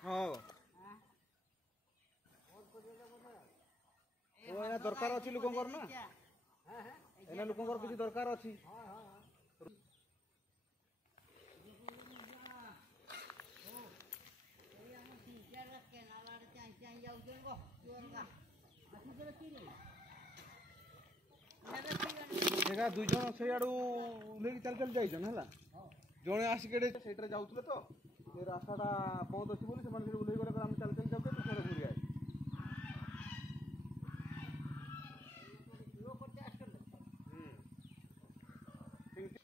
हाँ एना दरकार अच्छी लोक ना एना लोक किसी दरकार अच्छी देखा दुई जन से आड़ू उल्लेख चल चल जाइछन हला जणे आसिकेडे सेटरे जाउतले तो से रास्ताटा बंद अच्छी बोली से उल्लेख गले आम चल चल जाऊ तो घूरी आए ठीक